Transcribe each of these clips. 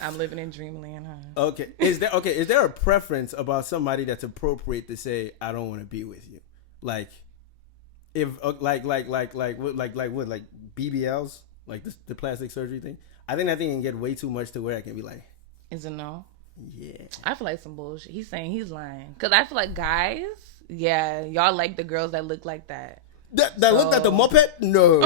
I'm living in dreamland, huh? Okay. Is there a preference about somebody that's appropriate to say I don't want to be with you? Like if like BBLs, like the plastic surgery thing. I think that thing can get way too much to where I can be like, is it no? Yeah. I feel like some bullshit. He's saying he's lying. Because I feel like guys, yeah, y'all like the girls that look like that. That looked at the Muppet? No.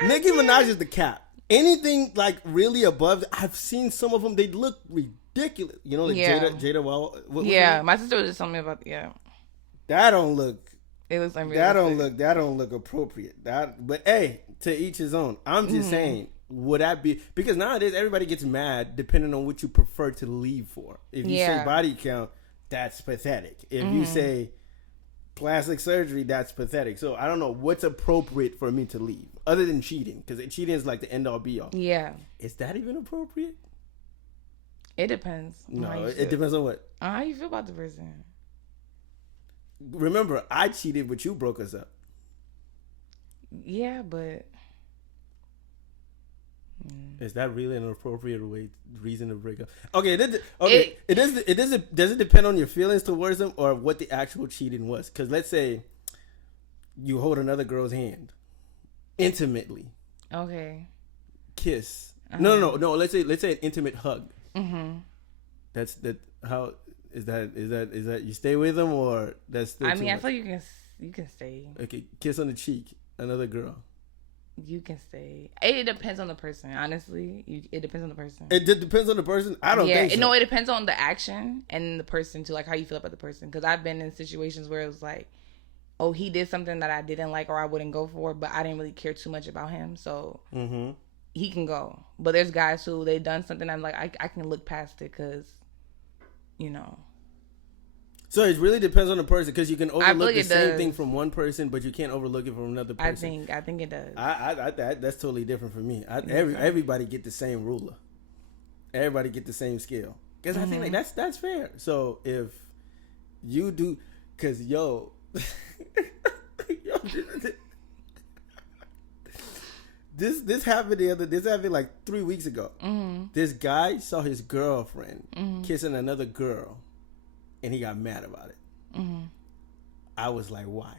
Nicki Minaj is the cap. Anything like really above, I've seen some of them, they look ridiculous. You know, like Jada Wawa. Yeah, my sister was just telling me about, That don't look. It looks unrealistic. That don't look appropriate. But hey, to each his own. I'm just saying. Would that be because nowadays everybody gets mad depending on what you prefer to leave for? If you say body count, that's pathetic. If you say plastic surgery, that's pathetic. So I don't know what's appropriate for me to leave other than cheating, because cheating is like the end all be all. Yeah, is that even appropriate? It depends. No, it depends on what. How you feel about the person. Remember, I cheated, but you broke us up. Yeah, but. Is that really an appropriate reason to break up? Okay, does it depend on your feelings towards them or what the actual cheating was? Because let's say you hold another girl's hand intimately. Okay. Kiss. No. Let's say an intimate hug. Mm-hmm. That's that. How is that? You stay with them or that's? I mean, I feel you can stay. Okay, kiss on the cheek, another girl. You can stay. It depends on the person, honestly. It depends on the person. It depends on the person? I don't think so. No, it depends on the action and the person, too, like how you feel about the person. Because I've been in situations where it was like, oh, he did something that I didn't like or I wouldn't go for, but I didn't really care too much about him. So he can go. But there's guys who, they done something I'm like, I can look past it because, you know. So it really depends on the person, because you can overlook the same thing from one person, but you can't overlook it from another person. I think it does. That's totally different for me. Everybody get the same ruler. Everybody get the same scale. Because I think like that's fair. So if you do, because this happened like 3 weeks ago. Mm-hmm. This guy saw his girlfriend kissing another girl. And he got mad about it. Mm-hmm. I was like, why?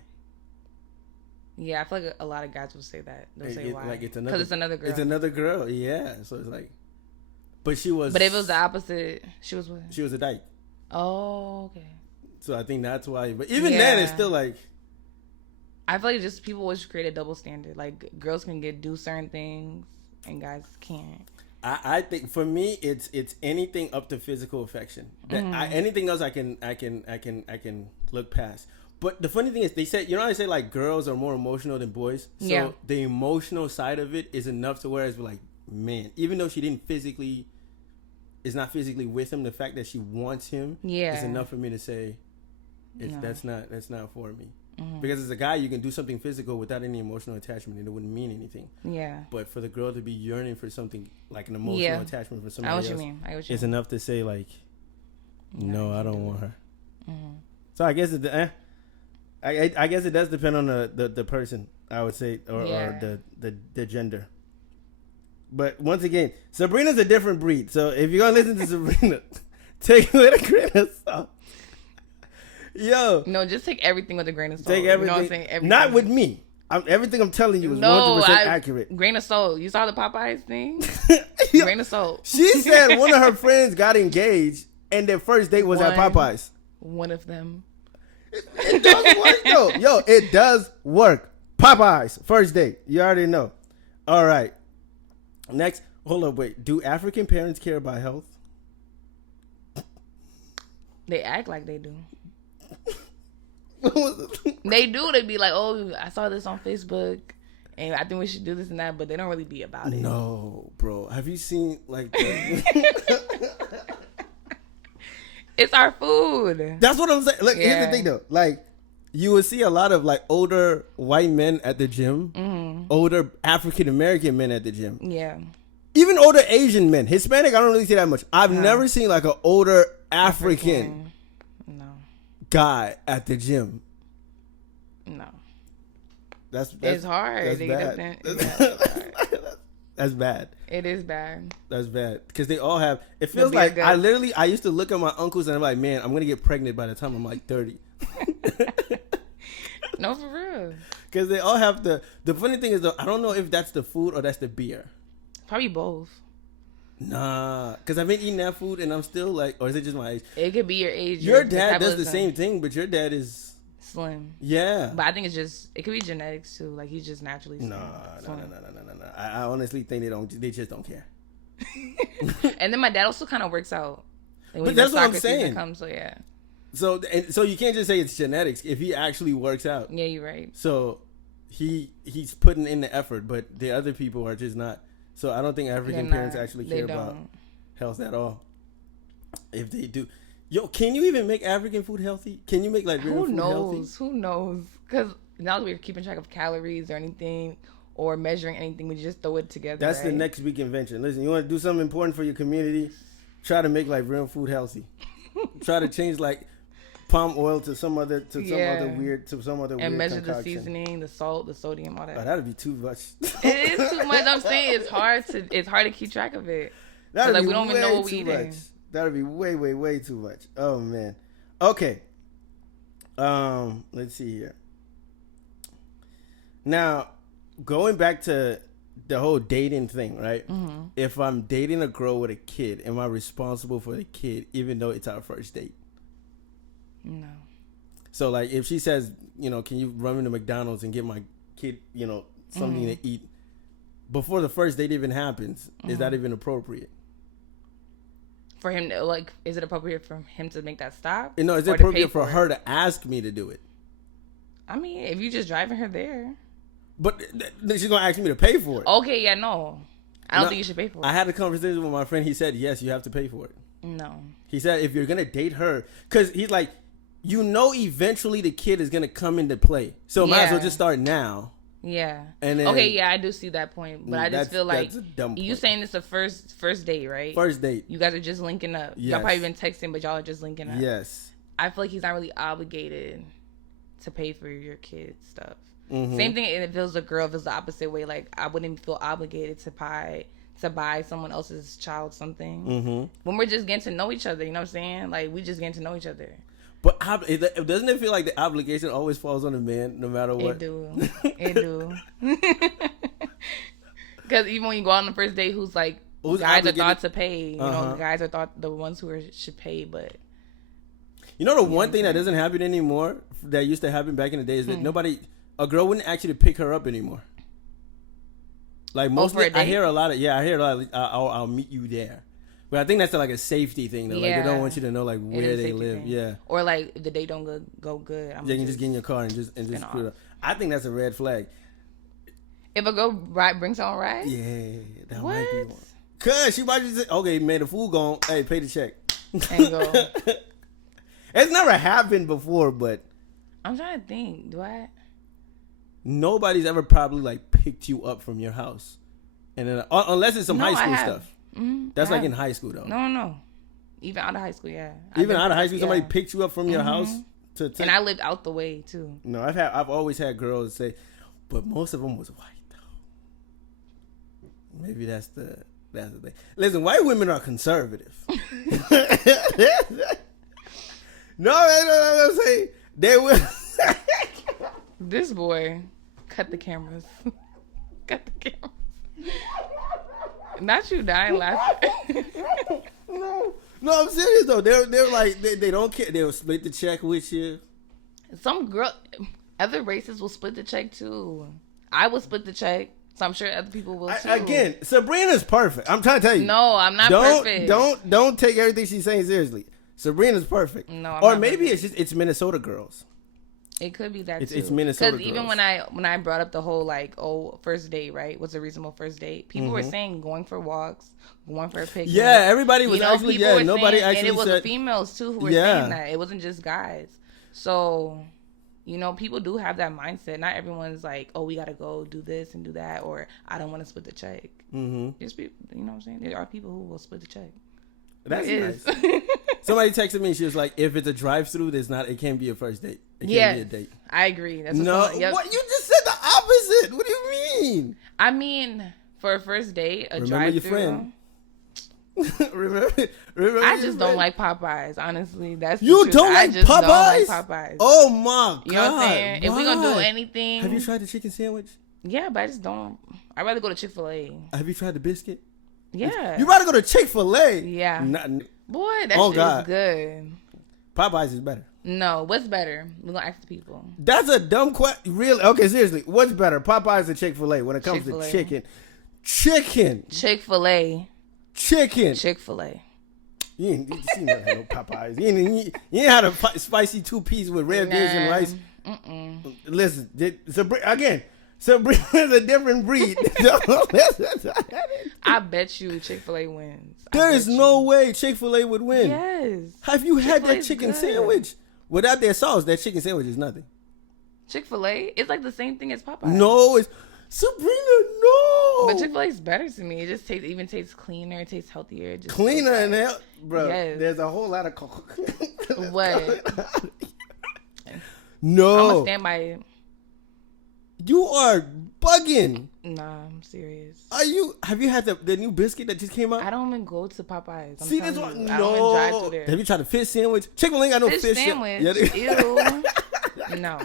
Yeah, I feel like a lot of guys will say that. They'll say why. Like because it's another girl. It's another girl, yeah. So it's like, but she was. But if it was the opposite, she was what? She was a dyke. Oh, okay. So I think that's why. But even then, it's still like. I feel like just people always create a double standard. Like girls can do certain things and guys can't. I think for me it's anything up to physical affection. Anything else I can look past. But the funny thing is they say, you know how they say like girls are more emotional than boys? So the emotional side of it is enough to where it's like, man, even though she is not physically with him, the fact that she wants him is enough for me to say that's not for me. Mm-hmm. Because as a guy, you can do something physical without any emotional attachment, and it wouldn't mean anything. Yeah. But for the girl to be yearning for something like an emotional attachment for somebody else, I know what you mean. Enough to say like, no, I don't want her. Mm-hmm. So I guess I guess it does depend on the person, I would say, or the gender. But once again, Sabrina's a different breed. So if you're gonna listen to Sabrina, take it with a grain of salt. Yo. No, just take everything with a grain of salt. Take everything. You know what I'm saying? Everything. Not with me. Everything I'm telling you is 100% accurate. Grain of salt. You saw the Popeyes thing? Grain of salt. She said one of her friends got engaged and their first date was at Popeyes. One of them. It does work though. Yo, it does work. Popeyes, first date. You already know. All right. Next. Hold up, wait. Do African parents care about health? They act like they do. They do. They be like, oh, I saw this on Facebook and I think we should do this and that, but they don't really be about it. No, bro. Have you seen like it's our food. That's what I'm saying. Look, here's the thing though. Like, you would see a lot of like older white men at the gym, older African American men at the gym. Yeah. Even older Asian men. Hispanic, I don't really see that much. I've never seen like an older African guy at the gym. No. It's hard. That's bad. That's bad. It is bad. That's bad because they all have. It feels like I used to look at my uncles and I'm like, man, I'm gonna get pregnant by the time I'm like 30. No, for real. Because they all have the funny thing is though, I don't know if that's the food or that's the beer. Probably both. Nah, because I've been eating that food and I'm still like, or is it just my age? It could be your age. Your dad does the same thing, but your dad is slim. Yeah. But I think it could be genetics too. Like he's just naturally slim. No. I honestly think they just don't care. And then my dad also kind of works out. But that's what I'm saying. Comes, so yeah. So you can't just say it's genetics if he actually works out. Yeah, you're right. So he's putting in the effort, but the other people are just not. So I don't think African parents actually care about health at all. If they do, can you even make African food healthy? Can you make like real food healthy? Who knows? Because now that we're keeping track of calories or anything or measuring anything, we just throw it together. That's the next week invention. Listen, you want to do something important for your community? Try to make like real food healthy. Try to change like palm oil to some other weird and measure the seasoning, the salt, the sodium, all that. Oh, that'd be too much. It is too much. I'm saying it's hard to keep track of it. That'd be we don't even know what we eating. That'd be way too much. Oh man. Okay. Let's see here. Now, going back to the whole dating thing, right? Mm-hmm. If I'm dating a girl with a kid, am I responsible for the kid even though it's our first date? No. So like if she says, can you run me to McDonald's and get my kid, something to eat before the first date even happens, is that even appropriate? For him to, like, is it appropriate for him to make that stop? No, is it appropriate for her to ask me to do it? I mean, if you just driving her there. But she's going to ask me to pay for it. Okay, yeah, no. I don't think you should pay for it. I had a conversation with my friend. He said, yes, you have to pay for it. No. He said, if you're going to date her, because he's like, eventually the kid is going to come into play. So might as well just start now. Yeah. And then, okay, yeah, I do see that point. But I just feel like you saying it's a first date, right? First date. You guys are just linking up. Yes. Y'all probably been texting, but y'all are just linking up. Yes. I feel like he's not really obligated to pay for your kid's stuff. Mm-hmm. Same thing if it was a girl, if it's the opposite way. Like, I wouldn't feel obligated to buy someone else's child something. Mm-hmm. When we're just getting to know each other, you know what I'm saying? Like, we just getting to know each other. But doesn't it feel like the obligation always falls on the man, no matter what? It do. Because even when you go out on the first date, guys are thought to pay. You know, the guys are thought the ones who should pay. But one thing that doesn't happen anymore that used to happen back in the day is that a girl wouldn't actually pick her up anymore. Like mostly, I hear a lot of I'll meet you there. But I think that's like a safety thing though. Yeah. Like they don't want you to know like where they live. Thing. Yeah. Or like if the date don't go good. You can just get in your car and just screw it up. I think that's a red flag. If a girl brings someone ride? Yeah, that might be one. Cause she might just say, okay, man, the food gone. Hey, pay the check. And go. It's never happened before, but I'm trying to think. Do I? Nobody's ever probably like picked you up from your house, and then unless it's some high school stuff. Mm-hmm. That's like in high school though. No. Even out of high school, yeah. Even out of high school, somebody picked you up from your house to take. And I lived out the way too. No, I've always had girls say, but most of them was white though. Maybe that's the thing. Listen, white women are conservative. No, I'm saying they will. This boy, cut the cameras. Cut the cameras. Not you dying laughing. No, I'm serious though. They're like they don't care. They'll split the check with you. Other races will split the check too. I will split the check, so I'm sure other people will too. Again, Sabrina's perfect. I'm trying to tell you. No, I'm not perfect. Don't take everything she's saying seriously. Sabrina's perfect. No, or maybe it's Minnesota girls. It could be that too. It's Minnesota girls. Because even when I brought up the whole like, first date, right? What's a reasonable first date? People were saying going for walks, going for a picnic. Yeah, everybody was nobody actually and it was the females too who were saying that. It wasn't just guys. So, people do have that mindset. Not everyone's like, we gotta go do this and do that, or I don't want to split the check. Mm-hmm. There's people, you know what I'm saying? There are people who will split the check. That's nice. Somebody texted me. She was like, "If it's a drive-through, it can't be a first date. It can't be a date." I agree. That's what you just said the opposite. What do you mean? I mean, For a first date, a Remember your drive-thru. friend. remember I just don't like Popeyes. Honestly, that's the you truth. don't like I just Popeyes? don't like Popeyes. Oh my god! You know what I'm saying? If we gonna do anything, have you tried the chicken sandwich? Yeah, but I just don't. I'd rather go to Chick-Fil-A. Have you tried the biscuit? Yeah. You rather go to Chick-Fil-A? Yeah. Boy, that oh shit god. is good. Popeyes is better. No, what's better? We're gonna ask the people. That's a dumb question. Really? Okay, seriously. What's better, Popeyes or Chick-fil-A when it comes to chicken? Chicken. Chick-fil-A. Chicken. Chick-fil-A. You never had no Popeyes. You ain't had a spicy 2-piece with red beans and rice. Listen, Sabrian is a different breed. I bet you Chick-fil-A wins. There is no way Chick-fil-A would win. Yes. Have you had that chicken good. sandwich? Without their sauce, that chicken sandwich is nothing. Chick-fil-A? It's like the same thing as Popeyes. No, it's... Sabrina, no. But Chick-fil-A is better to me. It just tastes cleaner. It tastes healthier. It just cleaner and health, bro. Yes. There's a whole lot of what? No, I'm gonna stand by it. You are bugging. Nah, I'm serious. Are you? Have you had the new biscuit that just came out? I don't even go to Popeyes. See this one? No. I don't even drive through there. Have you tried a fish sandwich? Chick-fil-A ain't got no fish sandwich. Yeah, Ew. No.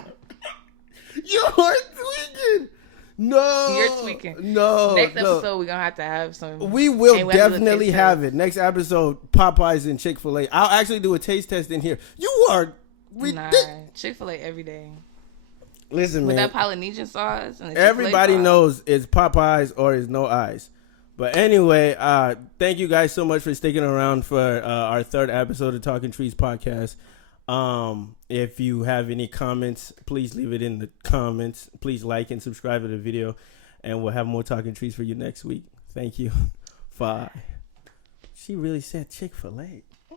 You're tweaking. No. You're tweaking. No. Next episode, we're going to have some. We will definitely have it. Next episode, Popeyes and Chick-fil-A. I'll actually do a taste test in here. You are ridiculous. Nah. Chick-fil-A every day. Listen, with man. With that Polynesian sauce. And the everybody knows it's Popeyes or it's no eyes. But anyway, thank you guys so much for sticking around for our third episode of Talking Trees podcast. If you have any comments, please leave it in the comments. Please like and subscribe to the video, and we'll have more Talking Trees for you next week. Thank you. Bye. She really said Chick-fil-A.